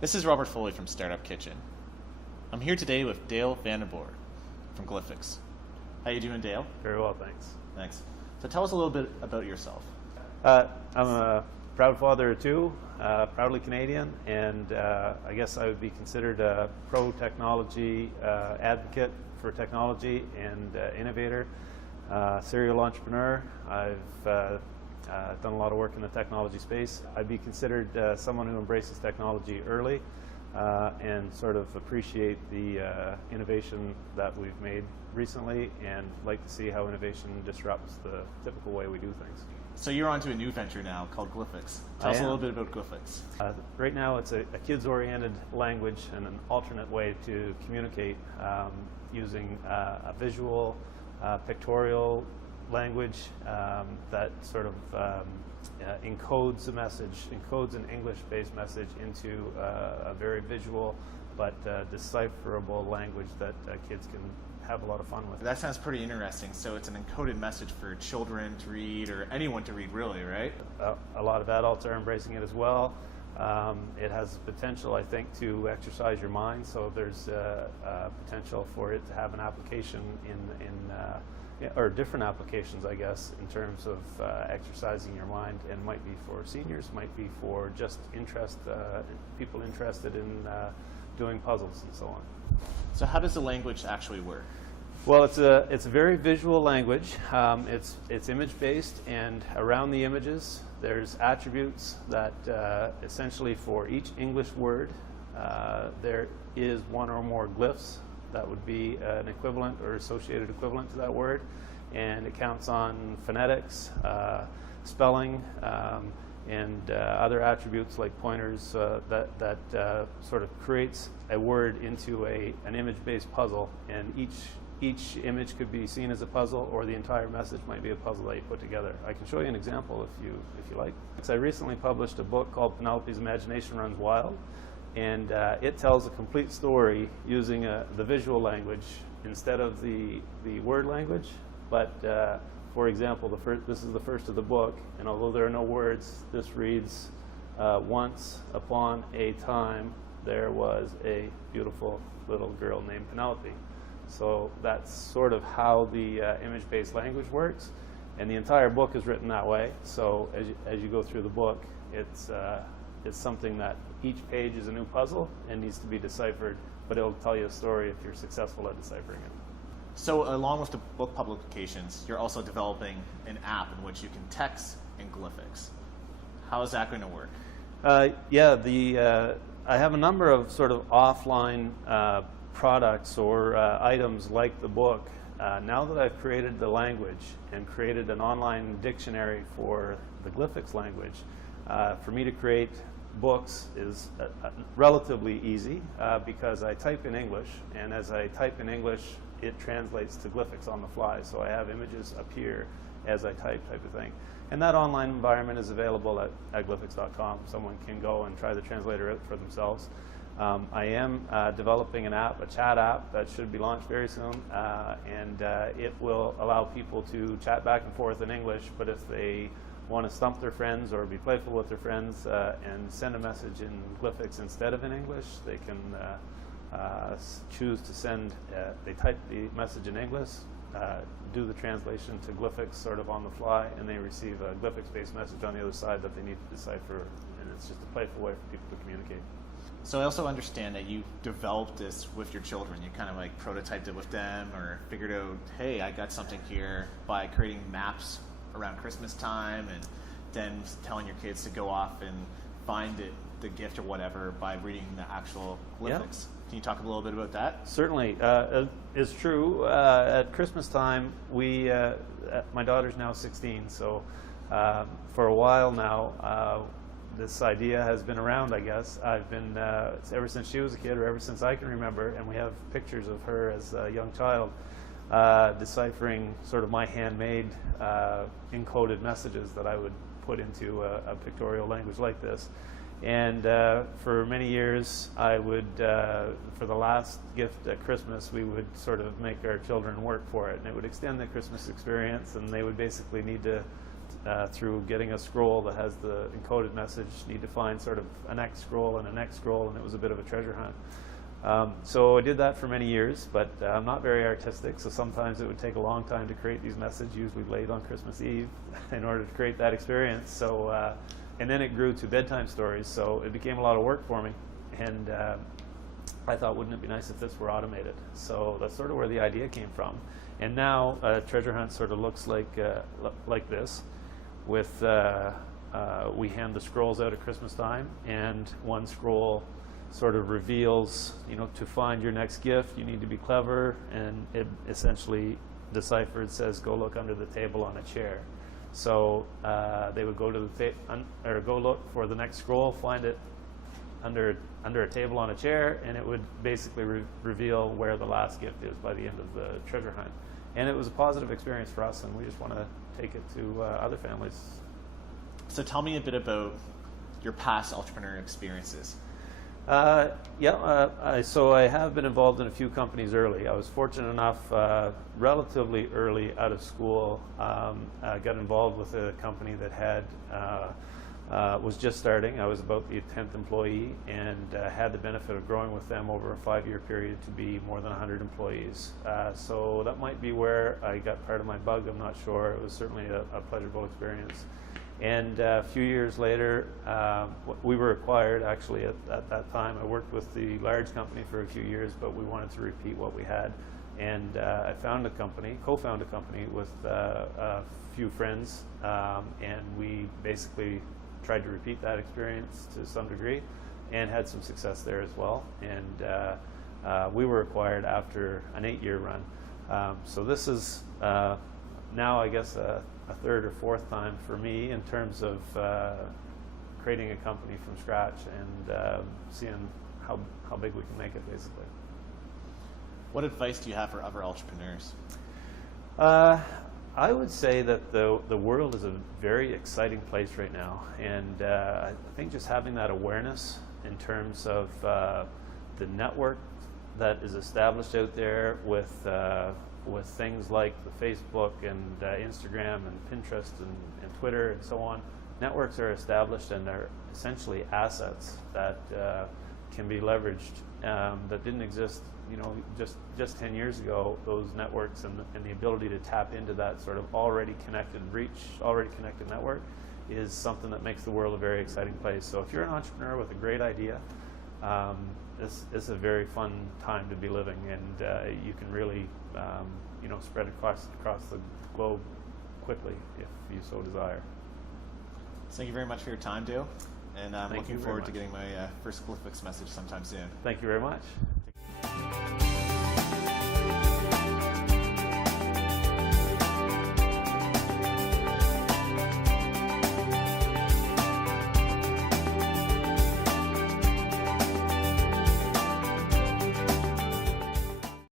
This is Robert Foley from Startup Kitchen. I'm here today with Dale Vandenborg from Glyffix. How you doing, Dale? Very well, thanks. Thanks. So tell us a little bit about yourself. I'm a proud father of two, proudly Canadian, and I guess I would be considered a pro-technology advocate for technology and innovator, serial entrepreneur. I've done a lot of work in the technology space. I'd be considered someone who embraces technology early and sort of appreciate the innovation that we've made recently and like to see how innovation disrupts the typical way we do things. So you're onto a new venture now called Glyffix. Tell us a little bit about Glyffix. Right now it's a kids-oriented language and an alternate way to communicate using a visual, pictorial language that sort of encodes a message, encodes an English-based message into a very visual but decipherable language that kids can have a lot of fun with. That sounds pretty interesting. So it's an encoded message for children to read, or anyone to read, really, right? A lot of adults are embracing it as well. It has potential, I think, to exercise your mind. So there's potential for it to have an application or different applications, I guess, in terms of exercising your mind, and might be for seniors, might be for just people interested in doing puzzles and so on. So how does the language actually work? Well, it's a very visual language. It's image-based, and around the images there's attributes that essentially for each English word there is one or more glyphs that would be an equivalent or associated equivalent to that word, and it counts on phonetics, spelling, and other attributes like pointers that sort of creates a word into an image-based puzzle, and each image could be seen as a puzzle, or the entire message might be a puzzle that you put together. I can show you an example if you like. I recently published a book called Penelope's Imagination Runs Wild, and it tells a complete story using the visual language instead of the word language. But for example, this is the first of the book, and although there are no words, this reads, once upon a time there was a beautiful little girl named Penelope. So that's sort of how the image-based language works, and the entire book is written that way. So as you go through the book, it's something that each page is a new puzzle and needs to be deciphered, but it'll tell you a story if you're successful at deciphering it. So along with the book publications, you're also developing an app in which you can text in Glyffix. How is that going to work? I have a number of sort of offline products or items like the book. Now that I've created the language and created an online dictionary for the Glyffix language, for me to create books is relatively easy because I type in English, and as I type in English, it translates to Glyffix on the fly. So I have images appear as I type of thing. And that online environment is available at glyffix.com. Someone can go and try the translator out for themselves. I am developing an app, a chat app, that should be launched very soon, and it will allow people to chat back and forth in English, but if they want to stump their friends or be playful with their friends and send a message in Glyffix instead of in English, they can choose to send, they type the message in English, do the translation to Glyffix sort of on the fly, and they receive a Glyffix-based message on the other side that they need to decipher, and it's just a playful way for people to communicate. So I also understand that you developed this with your children. You kind of like prototyped it with them, or figured out, hey, I got something here, by creating maps around Christmas time, and then telling your kids to go off and find it, the gift or whatever, by reading the actual Glyffix. Yeah. Can you talk a little bit about that? Certainly. It's true. At Christmas time, my daughter's now 16, so for a while now, this idea has been around, I guess. I've been, ever since she was a kid, or ever since I can remember, and we have pictures of her as a young child, deciphering sort of my handmade encoded messages that I would put into a pictorial language like this. And for many years, I would, for the last gift at Christmas, we would sort of make our children work for it, and it would extend the Christmas experience, and they would basically need to through getting a scroll that has the encoded message. Need to find sort of a next scroll and a next scroll, and it was a bit of a treasure hunt. So I did that for many years, but I'm not very artistic, so sometimes it would take a long time to create these messages, usually late on Christmas Eve, in order to create that experience. So, and then it grew to bedtime stories, so it became a lot of work for me. And I thought, wouldn't it be nice if this were automated? So that's sort of where the idea came from. And now treasure hunt sort of looks like this, with we hand the scrolls out at Christmas time, and one scroll sort of reveals, to find your next gift, you need to be clever, and it essentially deciphered says, go look under the table on a chair. So they would go to the or go look for the next scroll, find it under a table on a chair, and it would basically reveal where the last gift is by the end of the treasure hunt. And it was a positive experience for us, and we just want to take it to other families. So tell me a bit about your past entrepreneurial experiences. So I have been involved in a few companies early. I was fortunate enough, relatively early out of school, I got involved with a company that was just starting. I was about the 10th employee, and had the benefit of growing with them over a 5-year period to be more than 100 employees. So that might be where I got part of my bug, I'm not sure. It was certainly a pleasurable experience. And a few years later, we were acquired, actually, at that time. I worked with the large company for a few years, but we wanted to repeat what we had. And I co-founded a company with a few friends, and we basically tried to repeat that experience to some degree, and had some success there as well. And we were acquired after an 8-year run. So this is now, I guess, a third or fourth time for me in terms of creating a company from scratch and seeing how big we can make it, basically. What advice do you have for other entrepreneurs? I would say that the world is a very exciting place right now, and I think just having that awareness in terms of the network that is established out there with things like the Facebook and Instagram and Pinterest and Twitter and so on. Networks are established, and they're essentially assets that can be leveraged that didn't exist, just 10 years ago. Those networks and the ability to tap into that sort of already connected network is something that makes the world a very exciting place. So if you're an entrepreneur with a great idea, this is a very fun time to be living, and you can really spread across the globe quickly if you so desire. Thank you very much for your time, Dale, and I'm looking forward to much. getting my first Glyffix message sometime soon. Thank you very much.